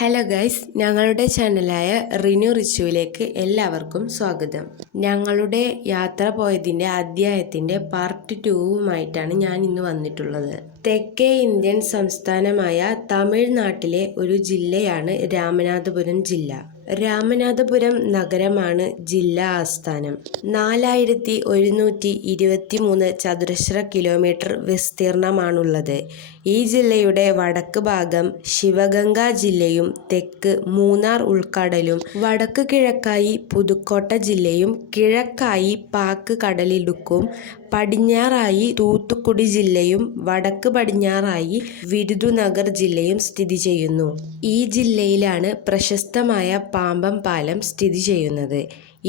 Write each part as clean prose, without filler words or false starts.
Hello guys, ഞങ്ങളുടെ ചാനലായ റിനു റിച്ചുവിലേക്ക് എല്ലാവർക്കും സ്വാഗതം. ഞങ്ങളുടെ യാത്ര പോയതിൻ്റെ അധ്യായത്തിൻ്റെ പാർട്ട് 2വുമായിട്ടാണ് ഞാൻ ഇന്ന് വന്നിട്ടുള്ളത്. തെക്കേ ഇന്ത്യൻ സംസ്ഥാനമായ തമിഴ്നാട്ടിലെ ഒരു ജില്ലയാണ് രാമനാഥപുരം ജില്ല. രാമനാഥപുരം നഗരമാണ് ജില്ലാ ആസ്ഥാനം. 4123 ചതുരശ്ര കിലോമീറ്റർ വിസ്തീർണമാണുള്ളത്. ഈ ജില്ലയുടെ വടക്ക് ഭാഗം ശിവഗംഗ ജില്ലയും തെക്ക് മൂന്നാർ ഉൾക്കടലും വടക്ക് കിഴക്കായി പുതുക്കോട്ട ജില്ലയും കിഴക്കായി പാക്ക് കടലിടുക്കും പടിഞ്ഞാറായി തൂത്തുക്കുടി ജില്ലയും വടക്ക് പടിഞ്ഞാറായി വിരുദുനഗർ ജില്ലയും സ്ഥിതി ചെയ്യുന്നു. ഈ ജില്ലയിലാണ് പ്രശസ്തമായ പാമ്പം പാലം സ്ഥിതി ചെയ്യുന്നത്.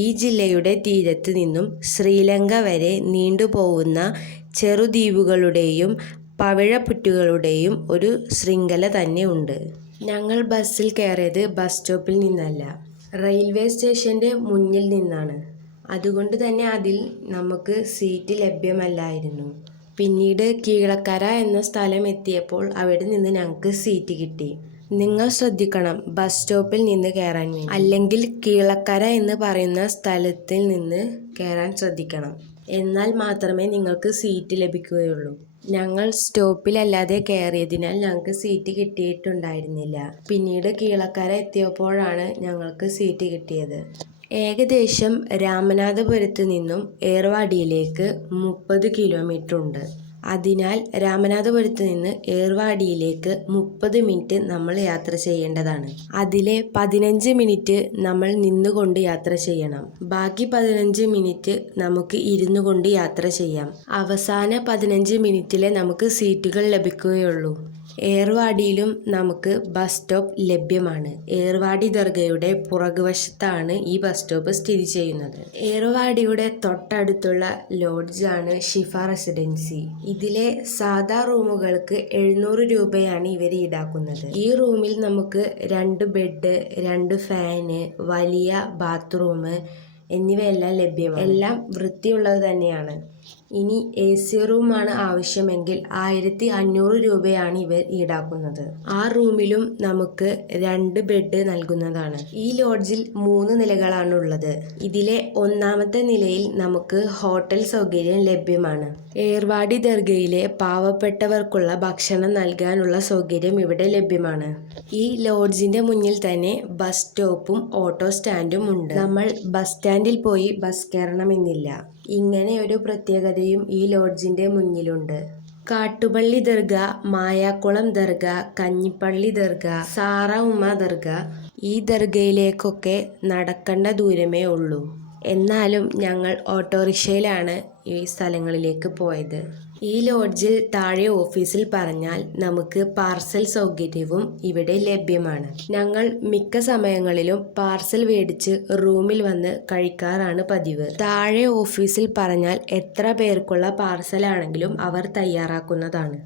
ഈ ജില്ലയുടെ തീരത്ത് നിന്നും ശ്രീലങ്ക വരെ നീണ്ടുപോകുന്ന ചെറുദ്വീപുകളുടെയും പവിഴപ്പുറ്റുകളുടെയും ഒരു ശൃംഖല തന്നെ ഉണ്ട്. ഞങ്ങൾ ബസ്സിൽ കയറിയത് ബസ് സ്റ്റോപ്പിൽ നിന്നല്ല, റെയിൽവേ സ്റ്റേഷൻ്റെ മുന്നിൽ നിന്നാണ്. അതുകൊണ്ട് തന്നെ അതിൽ നമുക്ക് സീറ്റ് ലഭ്യമല്ലായിരുന്നു. പിന്നീട് കീഴക്കര എന്ന സ്ഥലം എത്തിയപ്പോൾ അവിടെ നിന്ന് ഞങ്ങൾക്ക് സീറ്റ് കിട്ടി. നിങ്ങൾ ശ്രദ്ധിക്കണം, ബസ് സ്റ്റോപ്പിൽ നിന്ന് കയറാൻ വേണ്ടി, അല്ലെങ്കിൽ കീഴക്കര എന്ന് പറയുന്ന സ്ഥലത്തിൽ നിന്ന് കയറാൻ ശ്രദ്ധിക്കണം. എന്നാൽ മാത്രമേ നിങ്ങൾക്ക് സീറ്റ് ലഭിക്കുകയുള്ളൂ. ഞങ്ങൾ സ്റ്റോപ്പിലല്ലാതെ കയറിയതിനാൽ ഞങ്ങൾക്ക് സീറ്റ് കിട്ടിയിട്ടുണ്ടായിരുന്നില്ല. പിന്നീട് കീഴക്കര എത്തിയപ്പോഴാണ് ഞങ്ങൾക്ക് സീറ്റ് കിട്ടിയത്. ഏകദേശം രാമനാഥപുരത്ത് നിന്നും ഏർവാടിയിലേക്ക് 30 കിലോമീറ്റർ ഉണ്ട്. അതിനാൽ രാമനാഥപുരത്ത് നിന്ന് ഏർവാടിയിലേക്ക് 30 മിനിറ്റ് നമ്മൾ യാത്ര ചെയ്യേണ്ടതാണ്. അതിലെ 15 മിനിറ്റ് നമ്മൾ നിന്നുകൊണ്ട് യാത്ര ചെയ്യണം. ബാക്കി 15 മിനിറ്റ് നമുക്ക് ഇരുന്നു കൊണ്ട് യാത്ര ചെയ്യാം. അവസാന 15 മിനിറ്റിലെ നമുക്ക് സീറ്റുകൾ ലഭിക്കുകയുള്ളൂ. ഏർവാടിയിലും നമുക്ക് ബസ് സ്റ്റോപ്പ് ലഭ്യമാണ്. ഏർവാടി ദർഗയുടെ പുറകുവശത്താണ് ഈ ബസ് സ്റ്റോപ്പ് സ്ഥിതി ചെയ്യുന്നത്. ഏർവാടിയുടെ തൊട്ടടുത്തുള്ള ലോഡ്ജാണ് ഷിഫ റെസിഡൻസി. ഇതിലെ സാധാ റൂമുകൾക്ക് 700 രൂപയാണ് ഇവർ ഈടാക്കുന്നത്. ഈ റൂമിൽ നമുക്ക് 2 ബെഡ്, 2 ഫാന്, വലിയ ബാത്റൂം എന്നിവയെല്ലാം ലഭ്യമാണ്. എല്ലാം വൃത്തിയുള്ളത് തന്നെയാണ്. ഇനി AC റൂമാണ് ആവശ്യമെങ്കിൽ 1500 രൂപയാണ് ഇവർ ഈടാക്കുന്നത്. ആ റൂമിലും നമുക്ക് 2 ബെഡ് നൽകുന്നതാണ്. ഈ ലോഡ്ജിൽ 3 നിലകളാണ് ഉള്ളത്. ഇതിലെ 1ാമത്തെ നിലയിൽ നമുക്ക് ഹോട്ടൽ സൗകര്യം ലഭ്യമാണ്. ഏർവാടി ദർഗയിലെ പാവപ്പെട്ടവർക്കുള്ള ഭക്ഷണം നൽകാനുള്ള സൗകര്യം ഇവിടെ ലഭ്യമാണ്. ഈ ലോഡ്ജിന്റെ മുന്നിൽ തന്നെ ബസ് സ്റ്റോപ്പും ഓട്ടോ സ്റ്റാൻഡും ഉണ്ട്. നമ്മൾ ബസ് സ്റ്റാൻഡിൽ പോയി ബസ് കയറണമെന്നില്ല. ഇങ്ങനെ ഒരു പ്രത്യേകതയും ഈ ലോഡ്ജിന്റെ മുന്നിലുണ്ട്. കാട്ടുപള്ളി ദർഗ, മായാക്കുളം ദർഗ, കഞ്ഞിപ്പള്ളി ദർഗ, സാറ ഉമ്മ ദർഗ, ഈ ദർഗയിലേക്കൊക്കെ നടക്കേണ്ട ദൂരമേ ഉള്ളൂ. എന്നാലും ഞങ്ങൾ ഓട്ടോറിക്ഷയിലാണ് ഈ സ്ഥലങ്ങളിലേക്ക് പോയത്. ഈ ലോഡ്ജിൽ താഴെ ഓഫീസിൽ പറഞ്ഞാൽ നമുക്ക് പാർസൽ സൗകര്യവും ഇവിടെ ലഭ്യമാണ്. ഞങ്ങൾ മിക്ക സമയങ്ങളിലും പാർസൽ മേടിച്ച് റൂമിൽ വന്ന് കഴിക്കാറാണ് പതിവ്. താഴെ ഓഫീസിൽ പറഞ്ഞാൽ എത്ര പേർക്കുള്ള പാർസലാണെങ്കിലും അവർ തയ്യാറാക്കുന്നതാണ്.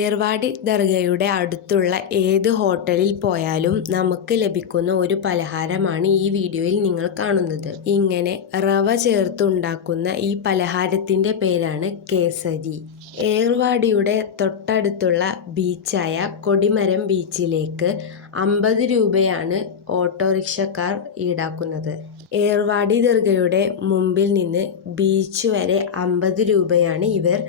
ഏർവാടി ദർഗയുടെ അടുത്തുള്ള ഏത് ഹോട്ടലിൽ പോയാലും നമുക്ക് ലഭിക്കുന്ന ഒരു പലഹാരമാണ് ഈ വീഡിയോയിൽ നിങ്ങൾ കാണുന്നത്. ഇങ്ങനെ റവ ചേർത്തുണ്ടാക്കുന്ന ഈ പലഹാരത്തിൻ്റെ പേരാണ് കേസരി. ഏർവാടിയുടെ തൊട്ടടുത്തുള്ള ബീച്ചായ കൊടിമരം ബീച്ചിലേക്ക് 50 രൂപയാണ് ഓട്ടോറിക്ഷക്കാർ ഈടാക്കുന്നത്. ഏർവാടി ദർഗയുടെ മുമ്പിൽ നിന്ന് ബീച്ച് വരെ 50 രൂപയാണ് ഇവർ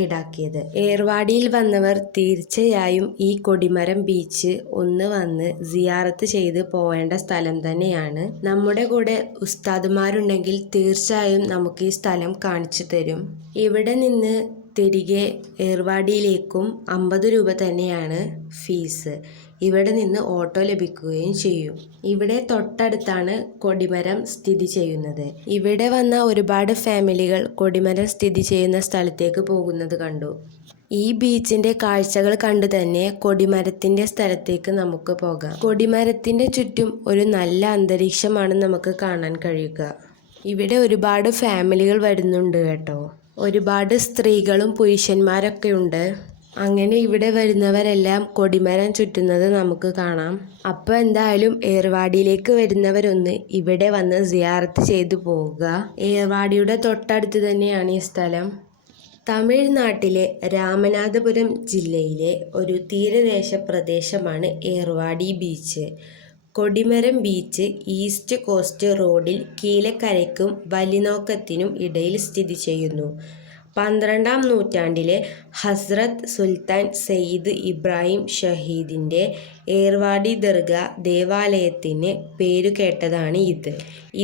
ഈടാക്കിയത്. ഏർവാടിയിൽ വന്നവർ തീർച്ചയായും ഈ കൊടിമരം ബീച്ച് ഒന്ന് വന്ന് സിയാറത്ത് ചെയ്ത് പോവേണ്ട സ്ഥലം തന്നെയാണ്. നമ്മുടെ കൂടെ ഉസ്താദുമാരുണ്ടെങ്കിൽ തീർച്ചയായും നമുക്ക് ഈ സ്ഥലം കാണിച്ചു തരും. ഇവിടെ നിന്ന് തിരികെ ഏർവാടിയിലേക്കും 50 രൂപ തന്നെയാണ് ഫീസ്. ഇവിടെ നിന്ന് ഓട്ടോ ലഭിക്കുകയും ചെയ്യും. ഇവിടെ തൊട്ടടുത്താണ് കൊടിമരം സ്ഥിതി ചെയ്യുന്നത്. ഇവിടെ വന്ന ഒരുപാട് ഫാമിലികൾ കൊടിമരം സ്ഥിതി ചെയ്യുന്ന സ്ഥലത്തേക്ക് പോകുന്നത് കണ്ടു. ഈ ബീച്ചിന്റെ കാഴ്ചകൾ കണ്ടു തന്നെ കൊടിമരത്തിന്റെ സ്ഥലത്തേക്ക് നമുക്ക് പോകാം. കൊടിമരത്തിന്റെ ചുറ്റും ഒരു നല്ല അന്തരീക്ഷമാണ് നമുക്ക് കാണാൻ കഴിയുക. ഇവിടെ ഒരുപാട് ഫാമിലികൾ വരുന്നുണ്ട് കേട്ടോ. ഒരുപാട് സ്ത്രീകളും പുരുഷന്മാരൊക്കെ ഉണ്ട്. അങ്ങനെ ഇവിടെ വരുന്നവരെല്ലാം കൊടിമരം ചുറ്റുന്നത് നമുക്ക് കാണാം. അപ്പോൾ എന്തായാലും ഏർവാടിയിലേക്ക് വരുന്നവരൊന്ന് ഇവിടെ വന്ന് സിയാറത്ത് ചെയ്തു പോവുക. ഏർവാടിയുടെ തൊട്ടടുത്ത് തന്നെയാണ് ഈ സ്ഥലം. തമിഴ്നാട്ടിലെ രാമനാഥപുരം ജില്ലയിലെ ഒരു തീരദേശ പ്രദേശമാണ് Ervadi beach. Kodimaram beach east coast റോഡിൽ കീലക്കരയ്ക്കും വലിനോക്കത്തിനും ഇടയിൽ സ്ഥിതി ചെയ്യുന്നു. 12-ാം നൂറ്റാണ്ടിലെ ഹസ്രത്ത് സുൽത്താൻ സയ്യിദ് ഇബ്രാഹിം ഷഹീദിൻ്റെ ഏർവാടി ദർഗ ദേവാലയത്തിന് പേരുകേട്ടതാണ് ഇത്.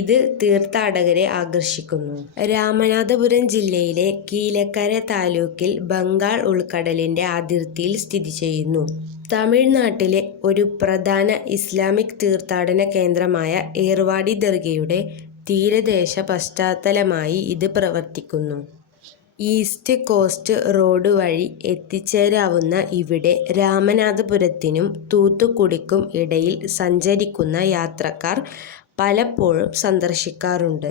ഇത് തീർത്ഥാടകരെ ആകർഷിക്കുന്നു. രാമനാഥപുരം ജില്ലയിലെ കീലക്കര താലൂക്കിൽ ബംഗാൾ ഉൾക്കടലിൻ്റെ അതിർത്തിയിൽ സ്ഥിതി ചെയ്യുന്നു. തമിഴ്നാട്ടിലെ ഒരു പ്രധാന ഇസ്ലാമിക് തീർത്ഥാടന കേന്ദ്രമായ ഏർവാടി ദർഗയുടെ തീരദേശ പശ്ചാത്തലമായി ഇത് പ്രവർത്തിക്കുന്നു. ഈസ്റ്റ് കോസ്റ്റ് റോഡ് വഴി എത്തിച്ചേരാവുന്ന ഇവിടെ രാമനാഥപുരത്തിനും തൂത്തുക്കുടിക്കും ഇടയിൽ സഞ്ചരിക്കുന്ന യാത്രക്കാർ പലപ്പോഴും സന്ദർശിക്കാറുണ്ട്.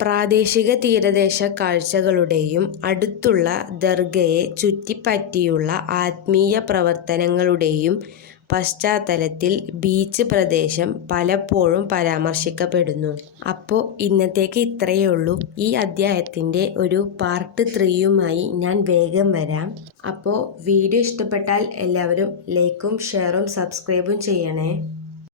പ്രാദേശിക തീരദേശ കാഴ്ചകളുടെയും അടുത്തുള്ള ദർഗയെ ചുറ്റിപ്പറ്റിയുള്ള ആത്മീയ പ്രവർത്തനങ്ങളുടെയും പശ്ചാത്തലത്തിൽ ബീച്ച് പ്രദേശം പലപ്പോഴും പരാമർശിക്കപ്പെടുന്നു. അപ്പോൾ ഇന്നത്തേക്ക് ഇത്രയേ ഉള്ളൂ. ഈ അധ്യായത്തിൻ്റെ ഒരു പാർട്ട് 3യുമായി ഞാൻ വേഗം വരാം. അപ്പോൾ വീഡിയോ ഇഷ്ടപ്പെട്ടാൽ എല്ലാവരും ലൈക്കും ഷെയറും സബ്സ്ക്രൈബും ചെയ്യണേ.